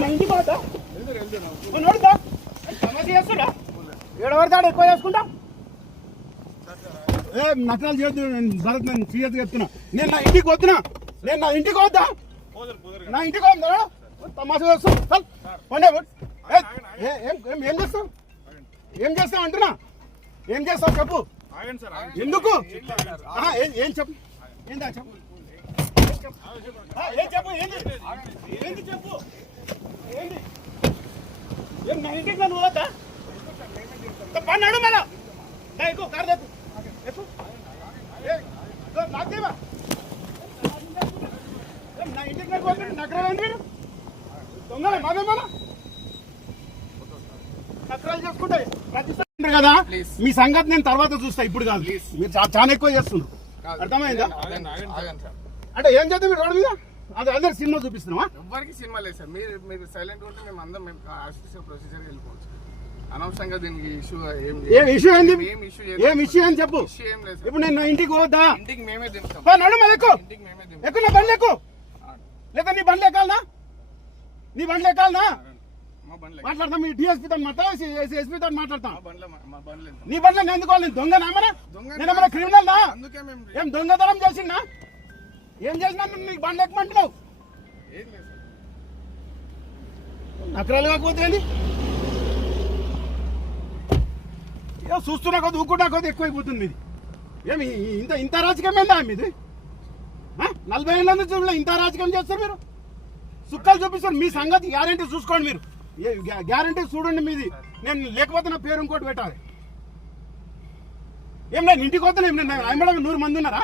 నేను ఇంటికి పోతా నోడుతా సమస్య చేస్తున్నా ఏడవడతాడు ఎక్కువ చేసుకుంటా నటనాలు చేయొద్దు. భరత్ నేను సీరియస్గా చెప్తున్నా. నేను నా ఇంటికి వద్దునా, నేను నా ఇంటికి వద్దా, నా ఇంటికి వద్దా తమాషా చేస్తావు. ఏం చేస్తావు, ఏం చేస్తావు అంటున్నా, ఏం చేస్తావు చెప్పు. ఎందుకు ఏం చెప్పు, ఏందా చెప్పు, ఏం చెప్పు, ఏంది ఏంది చెప్పు, ఏంది ఏం నా ఇంటికి నన్ను వద్దా పన్నాడు మళ్ళా ఎక్కువ కారు తెప్పు ఎక్కువ నాకేమా నా ఇంటికి నాకు పోతుంది నగరాలు మీరు దొంగలే మాదేమన్నా నగరాలు చేసుకుంటాయి ప్రతిసారి కదా. మీ సంగతి నేను తర్వాత చూస్తా, ఇప్పుడు కాదు. మీరు చాలా ఎక్కువ చేస్తున్నారు, అర్థమైందా? అంటే ఏం చేద్దాం మీరు రోడ్డు మీద అదే అందరు సినిమా చూపిస్తున్నావా? ఎవరికి సినిమా లేదు సార్. మీరు సైలెంట్ ఉంటే మేము అందరం మేము ప్రొసీజర్ వెళ్ళిపోవచ్చు. అనవసరంగా దీనికి ఇష్యూ ఏం ఇష్యూ ఏంది, ఏం ఇష్యూ అని చెప్పు. ఇప్పుడు నేను నా ఇంటికి పోద్దా, ఇంటికి మేమే దింపుతాం. నడు మరి ఎక్కువ ఎక్కువ, నా బండ్లు ఎక్కువ లేదా నీ బండ్లు ఎక్కాలనా, నీ బండ్లు ఎక్కాలనా మాట్లాడతాం. మీ డిఎస్పీతో మాట్లాడతా, ఎస్పీతో మాట్లాడతాం. నీ బండ్లు నేను ఎందుకు, నేను దొంగనా మన, నేనేమన్నా క్రిమినల్ నా, ఏం దొంగతనం చేసిందా, ఏం చేసినా నీకు బండ్లు ఎక్కమంటున్నావు? నకరాలు కాకపోతే చూస్తున్నా కొద్ది ఊరుకున్నా కొద్ది ఎక్కువైపోతుంది మీది. ఏమి ఇంత రాజకీయం ఏందా మీది? 40 ఏళ్ళ నుంచి ఇంత రాజకీయం చేస్తారు మీరు, సుక్కలు చూపిస్తారు. మీ సంగతి గ్యారంటీ చూసుకోండి, మీరు గ్యారంటీ చూడండి మీది. నేను లేకపోతే నా పేరు ఇంకోటి పెట్టాలి. ఏం నేను ఇంటికి వద్దా, నేను 100 మంది ఉన్నారా,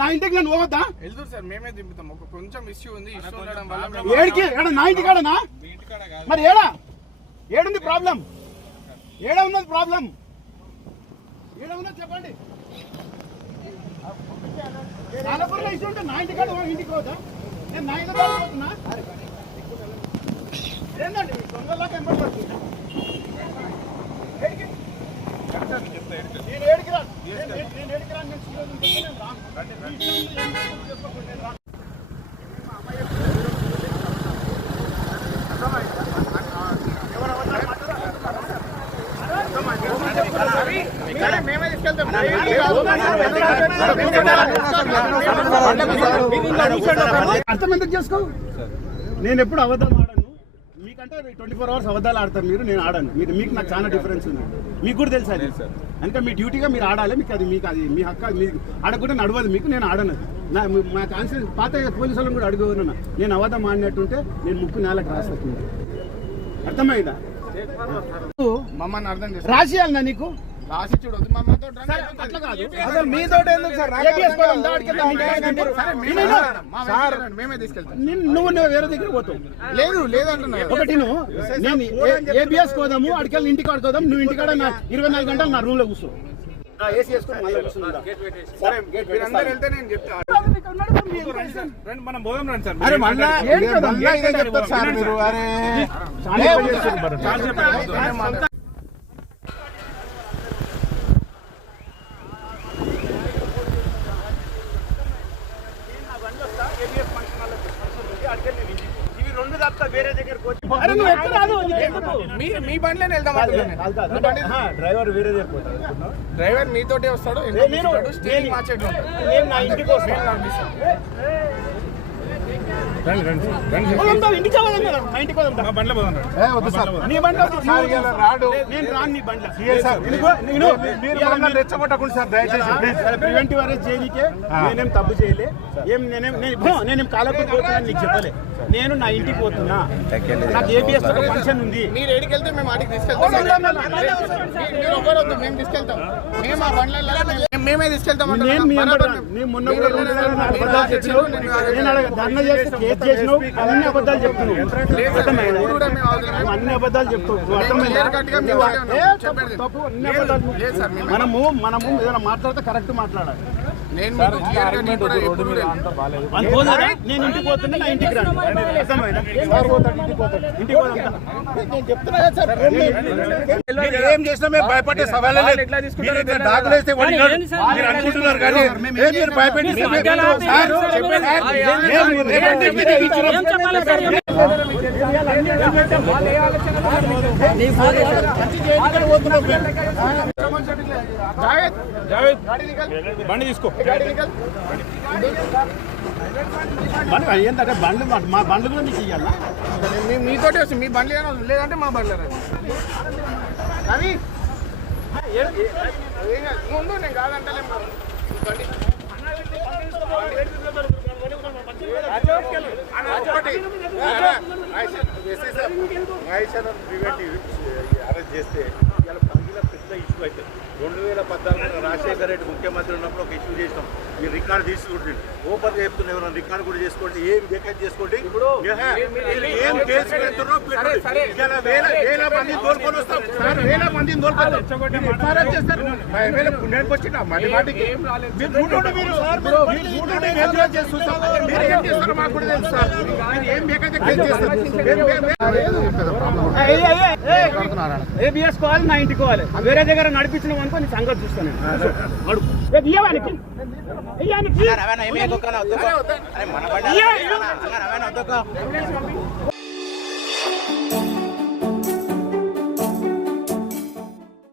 నా ఇంటికి నేను పోవద్దా? వెళ్తారు సార్, మేమే దింపుతాం. ఒక కొంచెం ఇష్యూ ఉంది, ఇష్యూ ఉండడం వల్ల ఏడికి నా ఇంటి కాడనా, మరి ఏడుంది ప్రాబ్లం, ఏడ ఉన్నది ప్రాబ్లం, ఏడ ఉన్నది చెప్పండి. నాలుగురులో ఇష్యూ ఉంటే నా ఇంటి కాడ ఇంటికి పోతా, నేను నా ఇంటి కాడ పోతున్నా. ఏంటండి దొంగలాగా ఎంబడి పడుతున్నా, నేను ఏడికి రాను, నేను ఏడికి రాను, నేను సీరియస్ ఉంటే నేను రాను. అర్థం ఎందుకు చేసుకో, నేను ఎప్పుడు అబద్ధాలు ఆడను. మీకంటే 24 hours అబద్ధాలు ఆడతారు మీరు, నేను ఆడాను. మీకు నాకు చాలా డిఫరెన్స్ ఉంది, మీకు కూడా తెలుసు అది. అంటే మీ డ్యూటీగా మీరు ఆడాలి, మీకు అది మీ హక్కు, మీకు ఆడకుండా నడవదు మీకు, నేను ఆడను. అది మా కాన్షియస్ పాత పోలీసు వాళ్ళని కూడా అడుగుతున్నా, నేను అబద్ధం ఆడినట్టుంటే నేను ముక్కు నేలకు రాస్తుంది. అర్థమైందా? మమ్మల్ని అర్థం చేసి రాసియాలన్నా నీకు రాసి చూడొద్దు. మమ్మల్ని అట్లా కాదు, అసలు మీతో ఎందుకు సార్? మేమే తీసుకెళ్తాం. నువ్వు వేరే దగ్గర పోతావు. లేదంటున్నా. ఒకటి నేను ఏబిఎస్ కోదాము, అడికెళ్ళి ఇంటికి ఆడుకోదాం. నువ్వు ఇంటికాడ 24 గంటలు నా రూమ్ లో కూర్చో. ఏసీ వేసుకొని మళ్ళీ కూర్చున్నా. సరే మీరందరూ వెళ్తే నేను చెప్తా. మనం పోదాం రండి సార్. అరే మళ్ళా ఇదే చెప్తారు సార్ మీరు. అరే వేరే దగ్గర మీ బండిలోనే వెళ్దాం. డ్రైవర్ వేరే దగ్గర, డ్రైవర్ మీతోటే వస్తాడు, స్టీరింగ్ మార్చేట్టు నేను నా ఇంటికి వస్తాను. ఇంటికి రాడు, నేను రాను నీ బండ్లో. రెచ్చగొట్టకుండా సార్ దయచేసి ప్రివెంటివ్ అరెస్ట్ చేయనికే నేనేం తప్పు చేయలే, నేనేం కాలపూర్ పోతున్నాను నీకు చెప్పలే. నేను నా ఇంటికి పోతున్నా, నాకు ఏబిఎస్ ఒక ఫంక్షన్ ఉంది. మీరు ఏడికి వెళ్తే మేము ఆడికి తీసుకెళ్తాం. మేము తీసుకెళ్తాం, మేము ఆ బండ్లలో మేమే తీసుకెళ్తాం. మొన్న కూడా అబద్ధాలు చెప్పినావు, నేను ధర్నా చేస్తే కేసు చేసినావు, అన్ని అబద్ధాలు చెప్తున్నావు. అన్ని అబద్ధాలు చెప్తావు, మనము ఏదైనా మాట్లాడితే కరెక్ట్ మాట్లాడాలి. నేను ఇంటికి పోతున్నా, నా ఇంటికి రాను. ఏం చేసినా మేము భయపడే సవాల్ డాకులు వేస్తే అనుకుంటున్నారు కానీ మీరు భయపెట్టి బండి తీసుకో. బండ్లు ఏంటంటే బండ్లు మా బండ్లు కూడా మీకు ఇవ్వాలా? మీతోటి వస్తుంది మీ బండ్లు లేదంటే మా బండ్లు రవి ముందు నేను కాదంటలేం బండి అరెస్ట్ చేస్తే ఇవాళ పంగిల పెద్ద ఇష్యూ అయితే 2014 రాజశేఖర రెడ్డి ముఖ్యమంత్రి ఉన్నప్పుడు ఒక ఇష్యూ చేసినాం. ఈ రికార్డు తీసుకుంటే ఓపెన్ చెప్తున్నా, ఎవరైనా రికార్డు కూడా చేసుకోండి, ఏం వేకెట్ చేసుకోండి, ఏం కేసు పెడుతున్నారో పెట్టండి. ఇలా వేల మంది తోలుకొని వస్తాం సార్, వేల మందిని తోలుకొని చేస్తారు. నేను వచ్చిన మళ్ళీ వాటికి మీరు ఏం చేస్తారో మాకు కూడా తెలుసు సార్. మీరు ఏం వేకైతే కేసు చేస్తారు. ఏబిఎస్ కావాలి, నా ఇంటికి పోవాలి. వేరే దగ్గర నడిపించిన అనుకో నీ సంగతి చూస్తాను. ఇయ్యానికి